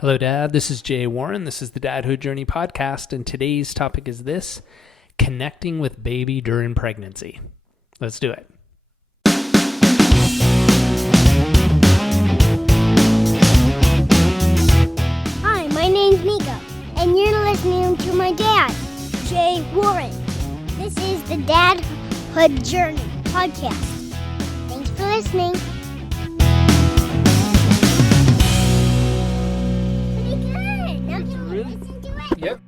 Hello, Dad. This is Jay Warren. This is the Dadhood Journey podcast, and today's topic is this: connecting with baby during pregnancy. Let's do it. Hi, my name's Mika, and you're listening to my dad, Jay Warren. This is the Dadhood Journey podcast. Thanks for listening. Pretty good. Now can we listen to it? Yep.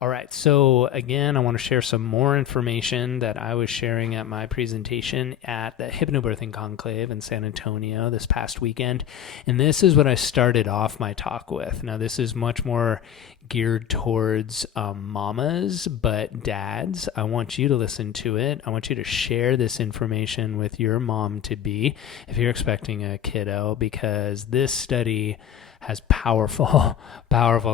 All right. So again, I want to share some more information that I was sharing at my presentation at the Hypnobirthing Conclave in San Antonio this past weekend. And this is what I started off my talk with. Now, this is much more geared towards mamas, but dads, I want you to listen to it. I want you to share this information with your mom-to-be if you're expecting a kiddo, because this study has powerful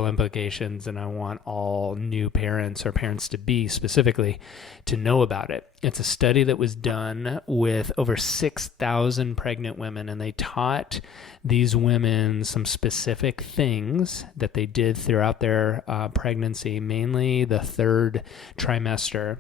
implications, and I want all new parents or parents-to-be specifically to know about it. It's a study that was done with over 6,000 pregnant women, and they taught these women some specific things that they did throughout their pregnancy, mainly the third trimester,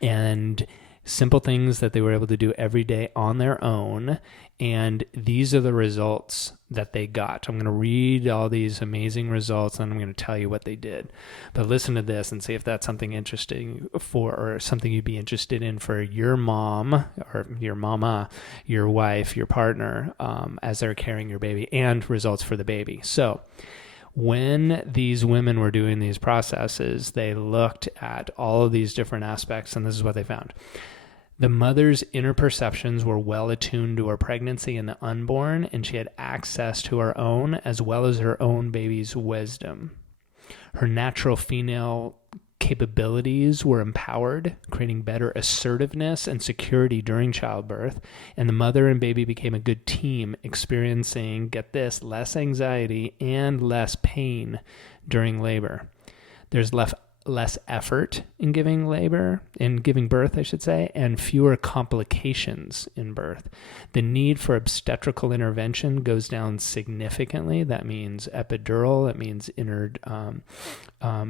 and simple things that they were able to do every day on their own. And these are the results that they got. I'm going to read all these amazing results, and I'm going to tell you what they did. But listen to this and see if that's something interesting or something you'd be interested in for your mom or your mama, your wife, your partner, as they're carrying your baby, and results for the baby. So when these women were doing these processes, they looked at all of these different aspects, and this is what they found. The mother's inner perceptions were well attuned to her pregnancy and the unborn, and she had access to her own as well as her own baby's wisdom. Her natural female capabilities were empowered, creating better assertiveness and security during childbirth, and the mother and baby became a good team, experiencing, get this, less anxiety and less pain during labor. There's less effort in giving birth, and fewer complications in birth. The need for obstetrical intervention goes down significantly. That means epidural, it means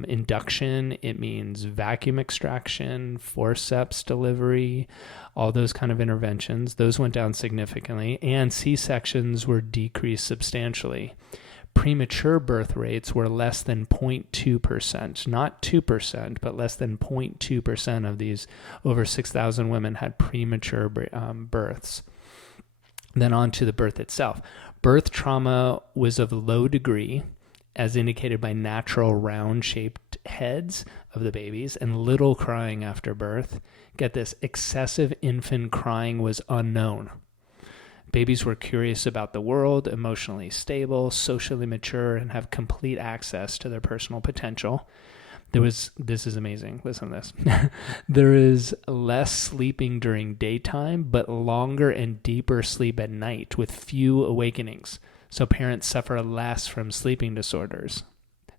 induction, it means vacuum extraction, forceps delivery, all those kind of interventions. Those went down significantly, and C-sections were decreased substantially. Premature birth rates were less than 0.2%, not 2%, but less than 0.2% of these over 6,000 women had premature births. Then on to the birth itself. Birth trauma was of low degree, as indicated by natural round-shaped heads of the babies and little crying after birth. Get this, excessive infant crying was unknown. Babies were curious about the world, emotionally stable, socially mature, and have complete access to their personal potential. This is amazing. Listen to this. There is less sleeping during daytime, but longer and deeper sleep at night with few awakenings. So parents suffer less from sleeping disorders.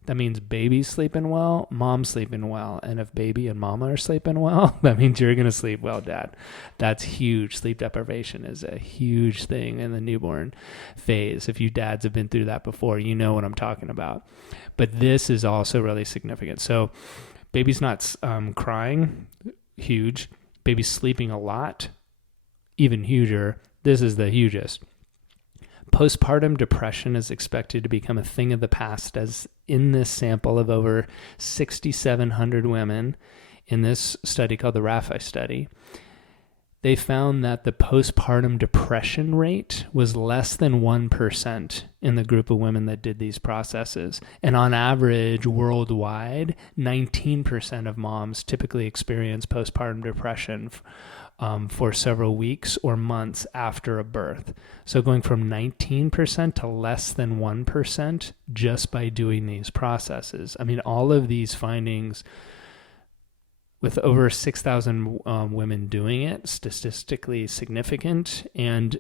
That means baby's sleeping well, mom's sleeping well. And if baby and mama are sleeping well, that means you're going to sleep well, Dad. That's huge. Sleep deprivation is a huge thing in the newborn phase. If you dads have been through that before, you know what I'm talking about. But this is also really significant. So baby's not crying, huge. Baby's sleeping a lot, even huger. This is the hugest. Postpartum depression is expected to become a thing of the past, as in this sample of over 6,700 women in this study called the RAFI study, they found that the postpartum depression rate was less than 1% in the group of women that did these processes. And on average, worldwide, 19% of moms typically experience postpartum depression for several weeks or months after a birth. So going from 19% to less than 1% just by doing these processes. I mean, all of these findings with over 6,000 women doing it, statistically significant, and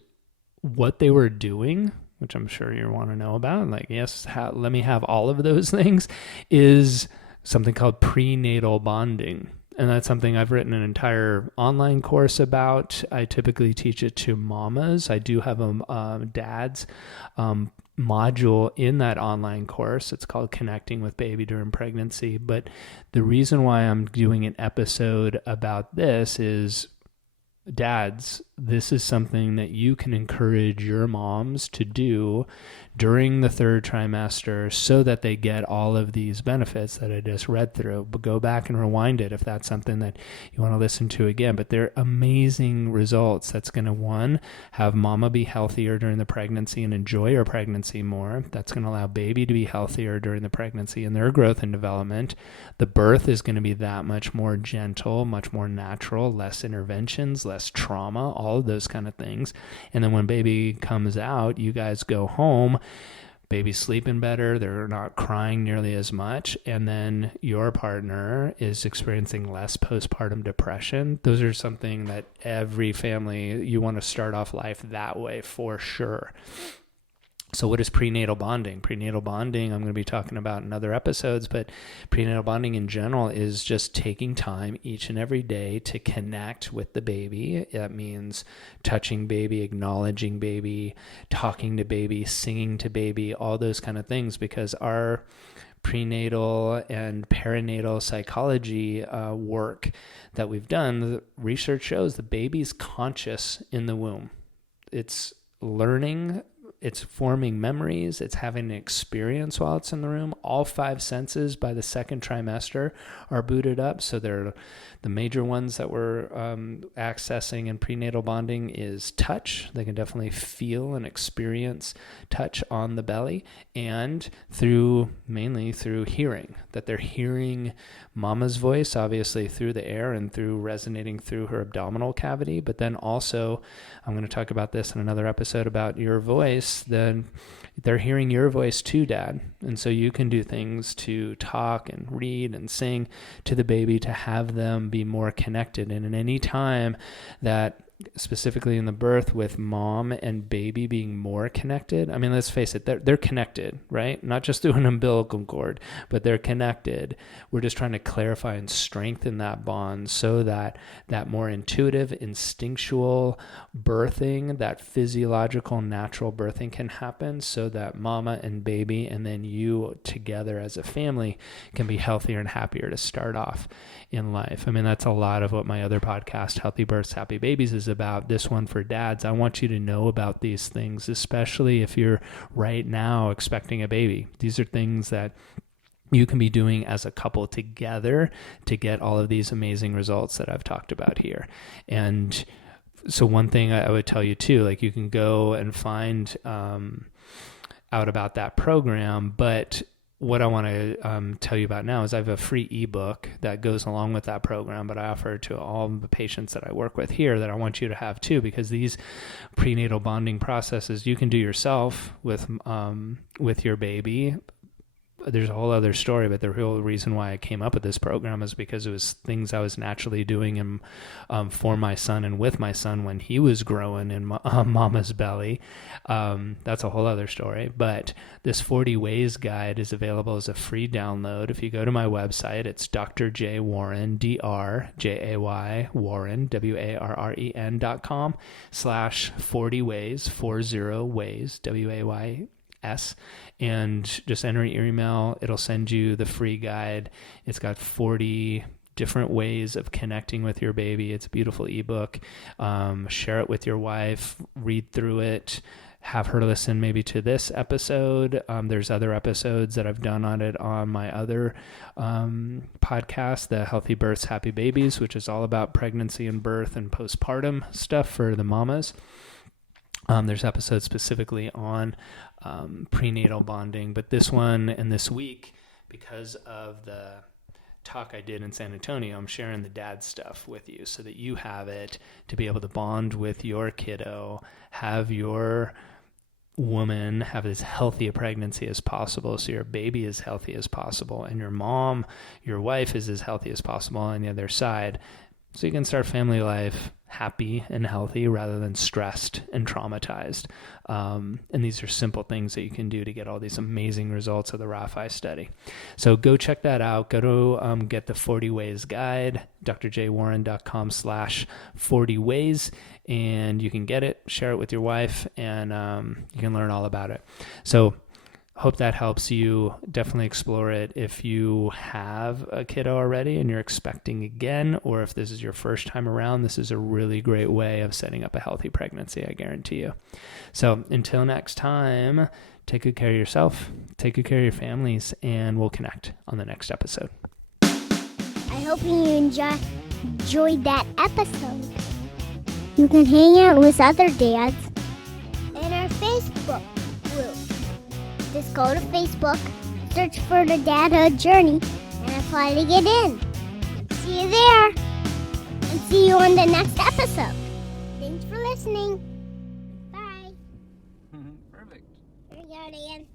what they were doing, which I'm sure you want to know about, like, yes, let me have all of those things, is something called prenatal bonding. And that's something I've written an entire online course about. I typically teach it to mamas. I do have dads module in that online course. It's called Connecting with Baby During Pregnancy. But the reason why I'm doing an episode about this is, dads, this is something that you can encourage your moms to do during the third trimester so that they get all of these benefits that I just read through. But go back and rewind it if that's something that you want to listen to again. But they're amazing results. That's going to, one, have mama be healthier during the pregnancy and enjoy her pregnancy more. That's going to allow baby to be healthier during the pregnancy and their growth and development. The birth is going to be that much more gentle, much more natural, less interventions, less trauma, all of those kind of things. And then when baby comes out, you guys go home, baby's sleeping better, they're not crying nearly as much, and then your partner is experiencing less postpartum depression. Those are something that every family, you want to start off life that way for sure. So what is prenatal bonding? Prenatal bonding, I'm going to be talking about in other episodes, but prenatal bonding in general is just taking time each and every day to connect with the baby. That means touching baby, acknowledging baby, talking to baby, singing to baby, all those kind of things, because our prenatal and perinatal psychology work that we've done, the research shows the baby's conscious in the womb. It's learning, it's forming memories, it's having an experience while it's in the room. All 5 senses by the second trimester are booted up. So they're the major ones that we're accessing in prenatal bonding is touch. They can definitely feel and experience touch on the belly, and mainly through hearing, that they're hearing mama's voice, obviously through the air and through resonating through her abdominal cavity. But then also, I'm going to talk about this in another episode about your voice, then they're hearing your voice too, Dad. And so you can do things to talk and read and sing to the baby to have them be more connected. And at any time that, specifically in the birth, with mom and baby being more connected, I mean, let's face it, they're connected, right? Not just through an umbilical cord, but they're connected. We're just trying to clarify and strengthen that bond so that that more intuitive, instinctual birthing, that physiological, natural birthing can happen, so that mama and baby and then you together as a family can be healthier and happier to start off in life. I mean, that's a lot of what my other podcast, Healthy Births, Happy Babies, is about. This one for dads, I want you to know about these things, especially if you're right now expecting a baby. These are things that you can be doing as a couple together to get all of these amazing results that I've talked about here. And so one thing I would tell you too, like, you can go and find out about that program, but what I want to tell you about now is I have a free ebook that goes along with that program, but I offer it to all the patients that I work with here that I want you to have too, because these prenatal bonding processes you can do yourself with your baby. There's a whole other story, but the real reason why I came up with this program is because it was things I was naturally doing for my son and with my son when he was growing in mama's belly. That's a whole other story. But this 40 Ways guide is available as a free download. If you go to my website, it's Dr. Jay Warren, DrJay Warren, WARREN.com/40 ways, 40 ways, WAYS, and just enter your email. It'll send you the free guide. It's got 40 different ways of connecting with your baby. It's a beautiful ebook. Share it with your wife, read through it, have her listen maybe to this episode. There's other episodes that I've done on it on my other podcast, the Healthy Births, Happy Babies, which is all about pregnancy and birth and postpartum stuff for the mamas. There's episodes specifically on prenatal bonding, but this one and this week, because of the talk I did in San Antonio, I'm sharing the dad stuff with you so that you have it to be able to bond with your kiddo, have your woman have as healthy a pregnancy as possible, so your baby is healthy as possible, and your mom, your wife, is as healthy as possible on the other side, so you can start family life happy and healthy rather than stressed and traumatized. And these are simple things that you can do to get all these amazing results of the RAFI study. So go check that out. Go to get the 40 Ways guide, drjwarren.com/40 ways, and you can get it, share it with your wife, and you can learn all about it. So hope that helps you. Definitely explore it. If you have a kiddo already and you're expecting again, or if this is your first time around, this is a really great way of setting up a healthy pregnancy, I guarantee you. So until next time, take good care of yourself, take good care of your families, and we'll connect on the next episode. I hope you enjoyed that episode. You can hang out with other dads in our Facebook group. Just go to Facebook, search for the Dadhood Journey, and apply to get in. See you there, and see you on the next episode. Thanks for listening. Bye. Perfect. Here you go, Dan.